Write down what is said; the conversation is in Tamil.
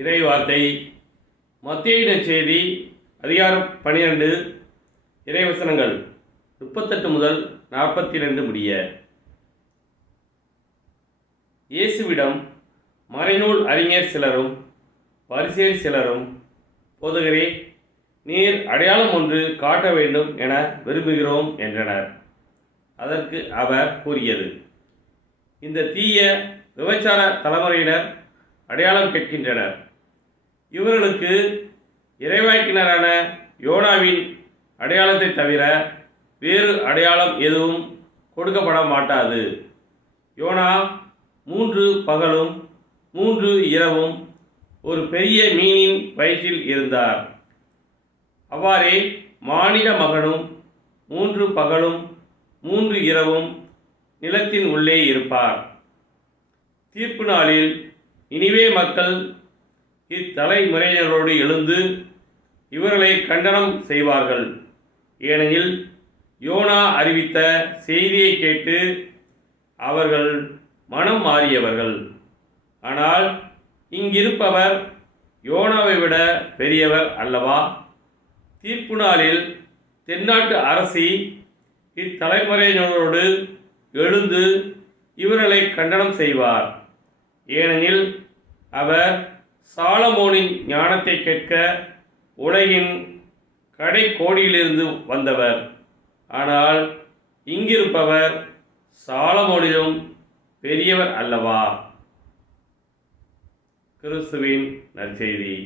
இறை வார்த்தை மத்தேயு நற்செய்தி அதிகாரம் 12 இறைவசனங்கள் 38 முதல் 42 முடிய. இயேசுவிடம் மறைநூல் அறிஞர் சிலரும் பரிசேயர் சிலரும், போதகரே, நீர் அடையாளம் ஒன்று காட்ட வேண்டும் என விரும்புகிறோம் என்றனர். அதற்கு அவர் கூறியது, இந்த தீய விபச்சார தலைமுறையினர் அடையாளம் கேட்கின்றனர். இவர்களுக்கு இறைவாக்கினரான யோனாவின் அடையாளத்தை தவிர வேறு அடையாளம் எதுவும் கொடுக்கப்பட மாட்டாது. யோனா 3 பகலும் 3 இரவும் ஒரு பெரிய மீனின் வயிற்றில் இருந்தார். அவ்வாறே மானிட மகனும் 3 பகலும் 3 இரவும் நிலத்தின் உள்ளே இருப்பார். தீர்ப்பு நாளில் நினிவே மக்கள் இத்தலைமுறையினரோடு எழுந்து இவர்களை கண்டனம் செய்வார்கள். ஏனெனில் யோனா அறிவித்த செய்தியை கேட்டு அவர்கள் மனம் மாறியவர்கள். ஆனால் இங்கிருப்பவர் யோனாவை விட பெரியவர் அல்லவா? தீர்ப்பு நாளில் தென்னாட்டு அரசி இத்தலைமுறையினரோடு எழுந்து இவர்களை கண்டனம் செய்வார். ஏனெனில் அவர் சாலமோனின் ஞானத்தை கேட்க உலகின் கடைக்கோடியிலிருந்து வந்தவர். ஆனால் இங்கிருப்பவர் சாலமோனிலும் பெரியவர் அல்லவா? கிறிஸ்துவின் நற்செய்தி.